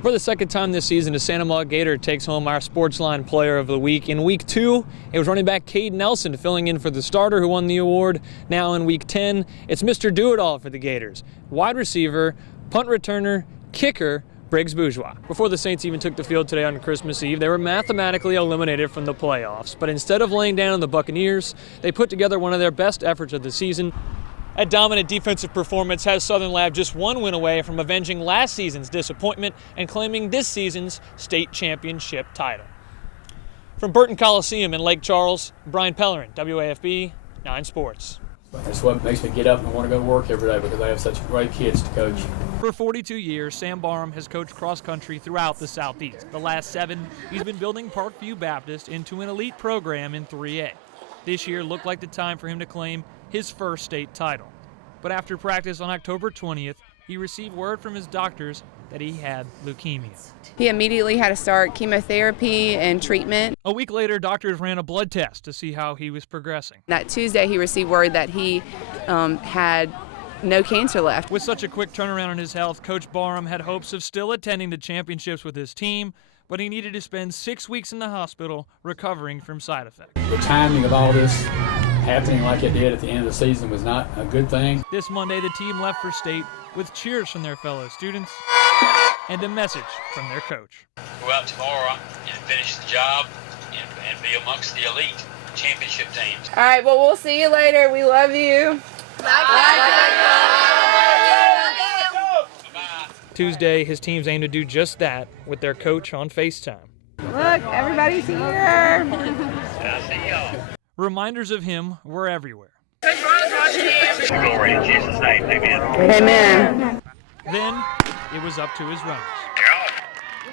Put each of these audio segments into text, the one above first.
For the second time this season, a Santa Maria Gator takes home our Sportsline Player of the Week. In Week 2, it was running back Cade Nelson filling in for the starter who won the award. Now in Week 10, it's Mr. Do-It-All for the Gators. Wide receiver, punt returner, kicker, Briggs Bourgeois. Before the Saints even took the field today on Christmas Eve, they were mathematically eliminated from the playoffs. But instead of laying down on the Buccaneers, they put together one of their best efforts of the season. A dominant defensive performance has Southern Lab just one win away from avenging last season's disappointment and claiming this season's state championship title. From Burton Coliseum in Lake Charles, Brian Pellerin, WAFB 9 Sports. That's what makes me get up and want to go to work every day, because I have such great kids to coach. For 42 years, Sam Barham has coached cross country throughout the Southeast. The last 7, he's been building Parkview Baptist into an elite program in 3A. This year looked like the time for him to claim his first state title. But after practice on October 20th, he received word from his doctors that he had leukemia. He immediately had to start chemotherapy and treatment. A week later, doctors ran a blood test to see how he was progressing. That Tuesday, he received word that he had no cancer left. With such a quick turnaround in his health, Coach Barham had hopes of still attending the championships with his team, but he needed to spend 6 weeks in the hospital recovering from side effects. The timing of all this happening like it did at the end of the season was not a good thing. This Monday, the team left for state with cheers from their fellow students and a message from their coach. Go out tomorrow and finish the job and be amongst the elite championship teams. All right, well, we'll see you later. We love you. Tuesday, his teams aim to do just that with their coach on FaceTime. Look, everybody's here. I'll see y'all. Reminders of him were everywhere. Glory in Jesus' name, amen. Amen. Then, it was up to his runners.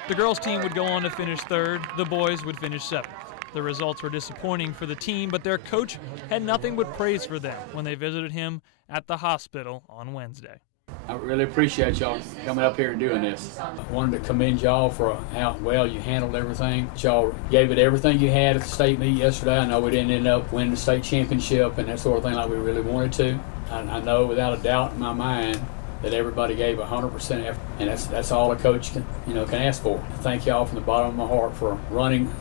The girls' team would go on to finish 3rd, the boys would finish 7th. The results were disappointing for the team, but their coach had nothing but praise for them when they visited him at the hospital on Wednesday. I really appreciate y'all coming up here and doing this. I wanted to commend y'all for how well you handled everything. Y'all gave it everything you had at the state meet yesterday. I know we didn't end up winning the state championship and that sort of thing like we really wanted to. I know without a doubt in my mind that everybody gave 100% effort, and that's all a coach can ask for. Thank y'all from the bottom of my heart for running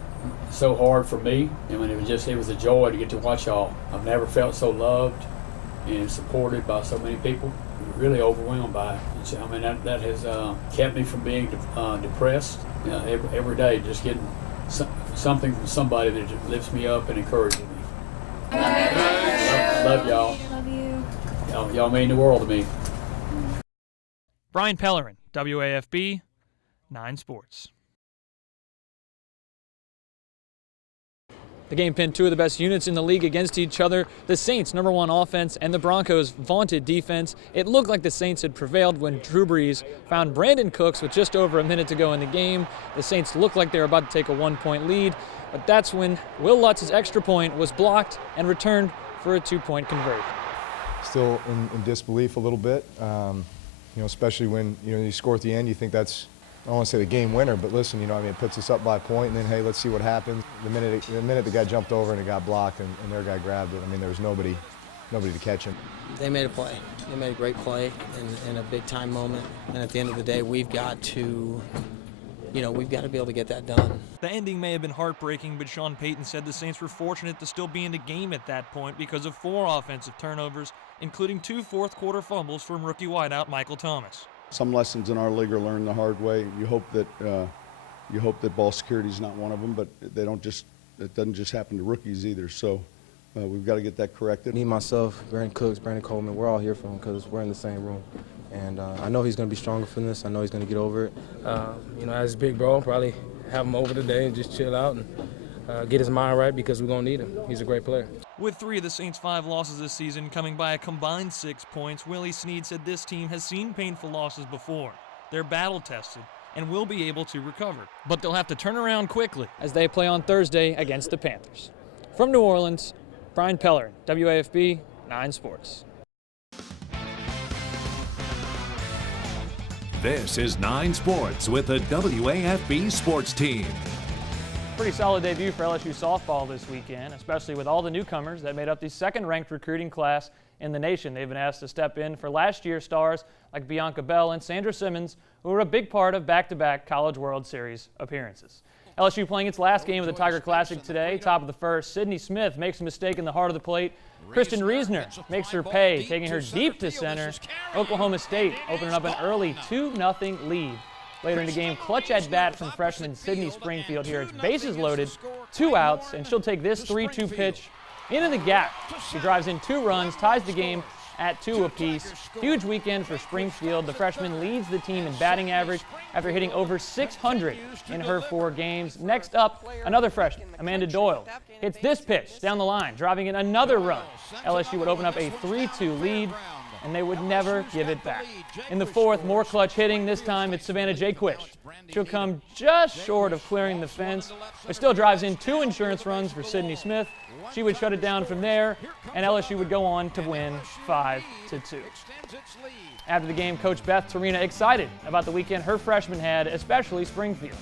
so hard for me. I mean, it was a joy to get to watch y'all. I've never felt so loved and supported by so many people. Really overwhelmed by it. I mean, that has kept me from being depressed. Every day, just getting something from somebody that lifts me up and encourages me. Love y'all. Love you. Y'all mean the world to me. Brian Pellerin, WAFB 9 Sports. The game pinned 2 of the best units in the league against each other, the Saints' #1 offense and the Broncos' vaunted defense. It looked like the Saints had prevailed when Drew Brees found Brandon Cooks with just over a minute to go in the game. The Saints looked like they were about to take a 1-point lead, but that's when Will Lutz's extra point was blocked and returned for a 2-point conversion. Still in disbelief a little bit, especially when you score at the end. You think that's, I don't want to say the game winner, but listen, it puts us up by a point, and then, hey, let's see what happens. The minute the guy jumped over and it got blocked and their guy grabbed it, there was nobody to catch him. They made a play. They made a great play in a big-time moment, and at the end of the day, we've got to be able to get that done. The ending may have been heartbreaking, but Sean Payton said the Saints were fortunate to still be in the game at that point because of 4 offensive turnovers, including 2 fourth-quarter fumbles from rookie wideout Michael Thomas. Some lessons in our league are learned the hard way. You hope that ball security is not one of them, but it doesn't just happen to rookies either. So we've got to get that corrected. Me, myself, Brandon Cooks, Brandon Coleman, we're all here for him because we're in the same room. And I know he's going to be stronger from this. I know he's going to get over it. As big bro, probably have him over today and just chill out and get his mind right because we're going to need him. He's a great player. With 3 of the Saints' 5 losses this season coming by a combined 6 points, Willie Snead said this team has seen painful losses before. They're battle-tested and will be able to recover. But they'll have to turn around quickly as they play on Thursday against the Panthers. From New Orleans, Brian Pellerin, WAFB 9 Sports. This is 9 Sports with the WAFB Sports Team. Pretty solid debut for LSU softball this weekend, especially with all the newcomers that made up the 2nd-ranked recruiting class in the nation. They've been asked to step in for last year's stars like Bianca Bell and Sandra Simmons, who were a big part of back-to-back College World Series appearances. LSU playing its last game of the Tiger Classic today. Top of the first, Sydney Smith makes a mistake in the heart of the plate. Kristen Reisner makes her pay, taking her deep to center. Oklahoma State opening up an early 2-0 lead. Later in the game, clutch at bat from freshman Sydney Springfield here. It's bases loaded, 2 outs, and she'll take this 3-2 pitch into the gap. She drives in 2 runs, ties the game at 2 apiece. Huge weekend for Springfield. The freshman leads the team in batting average after hitting over 600 in her 4 games. Next up, another freshman, Amanda Doyle, hits this pitch down the line, driving in another run. LSU would open up a 3-2 lead, and they would never give it back. In the 4th, more clutch hitting. This time it's Savannah Jaquish. She'll come just short of clearing the fence, but still drives in 2 insurance runs for Sydney Smith. She would shut it down from there, and LSU would go on to win 5-2. After the game, Coach Beth Torina excited about the weekend her freshmen had, especially Springfield.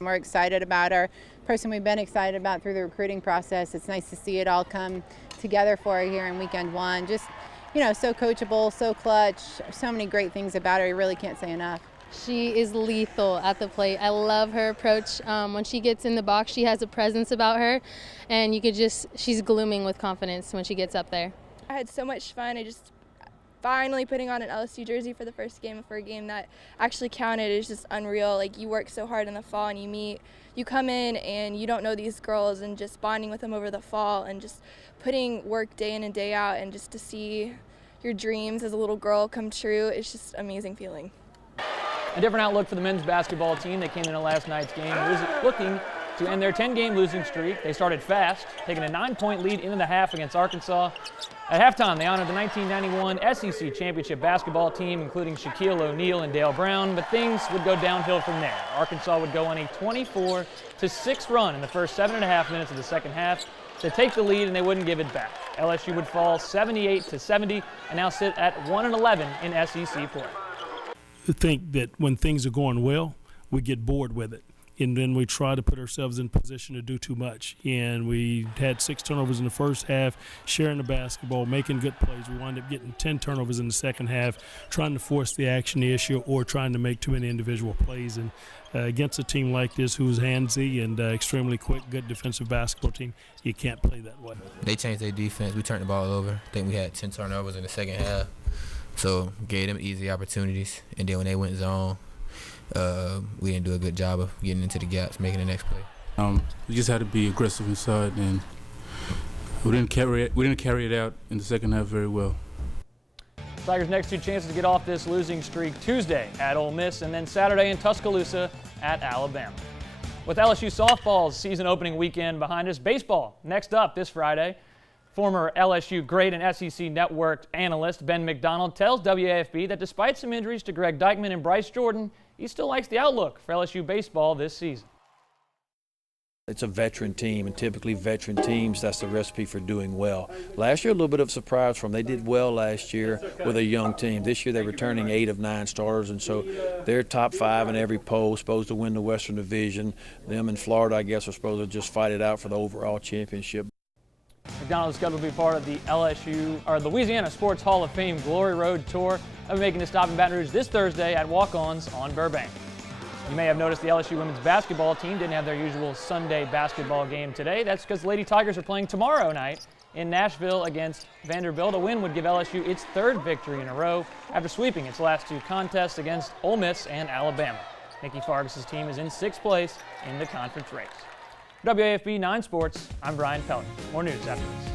We're excited about our person we've been excited about through the recruiting process. It's nice to see it all come together for her here in weekend 1. Just, so coachable, so clutch, so many great things about her. You really can't say enough. She is lethal at the plate. I love her approach. When she gets in the box, she has a presence about her, and she's glooming with confidence when she gets up there. I had so much fun. I just finally putting on an LSU jersey for the first game for a game that actually counted is just unreal. Like, you work so hard in the fall and you come in and you don't know these girls, and just bonding with them over the fall and just putting work day in and day out, and just to see your dreams as a little girl come true, it's just an amazing feeling. A different outlook for the men's basketball team. They came into last night's game looking to end their 10-game losing streak. They started fast, taking a 9-point lead into the half against Arkansas. At halftime, they honored the 1991 SEC championship basketball team, including Shaquille O'Neal and Dale Brown, but things would go downhill from there. Arkansas would go on a 24-6 run in the first 7.5 minutes of the second half to take the lead, and they wouldn't give it back. LSU would fall 78-70 and now sit at 1-11 in SEC play. I think that when things are going well, we get bored with it. And then we try to put ourselves in position to do too much. And we had 6 turnovers in the first half, sharing the basketball, making good plays. We wound up getting 10 turnovers in the second half, trying to force the action issue or trying to make too many individual plays. And against a team like this who's handsy and extremely quick, good defensive basketball team, you can't play that way. They changed their defense. We turned the ball over. I think we had 10 turnovers in the second half. So gave them easy opportunities, and then when they went zone, we didn't do a good job of getting into the gaps, making the next play. We just had to be aggressive inside, and we didn't carry it out in the second half very well. Tigers' next 2 chances to get off this losing streak: Tuesday at Ole Miss, and then Saturday in Tuscaloosa at Alabama. With LSU softball's season opening weekend behind us, baseball next up this Friday. Former LSU great and SEC Network analyst Ben McDonald tells WAFB that despite some injuries to Greg Dykman and Bryce Jordan, he still likes the outlook for LSU baseball this season. It's a veteran team, and typically veteran teams, that's the recipe for doing well. Last year, a little bit of a surprise for them. They did well last year with a young team. This year, they're returning 8 of 9 starters, and so they're top 5 in every poll, supposed to win the Western Division. Them in Florida, I guess, are supposed to just fight it out for the overall championship. McDonald is scheduled to be part of the Louisiana Sports Hall of Fame Glory Road Tour. They'll be making a stop in Baton Rouge this Thursday at Walk-Ons on Burbank. You may have noticed the LSU women's basketball team didn't have their usual Sunday basketball game today. That's because the Lady Tigers are playing tomorrow night in Nashville against Vanderbilt. A win would give LSU its 3rd victory in a row after sweeping its last 2 contests against Ole Miss and Alabama. Nikki Fargas's team is in 6th place in the conference race. For WAFB 9 Sports, I'm Brian Pellerin. More news after this.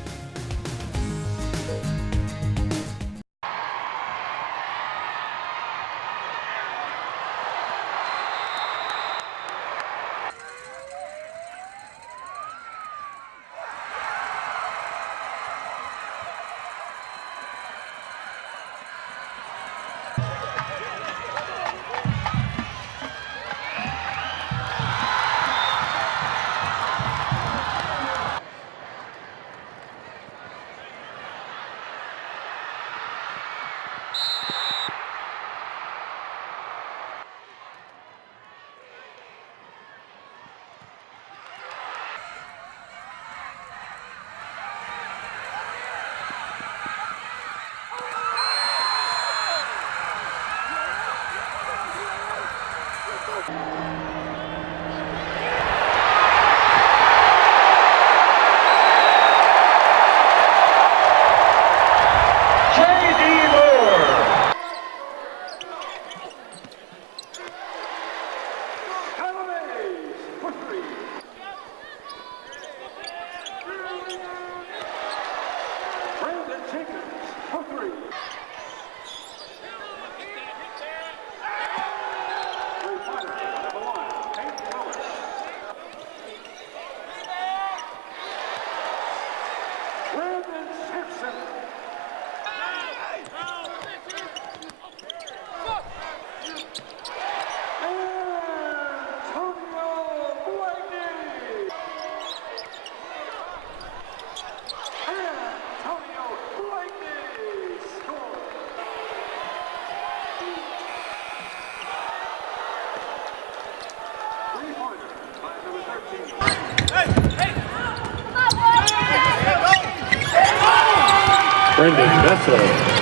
Brendan Vessel.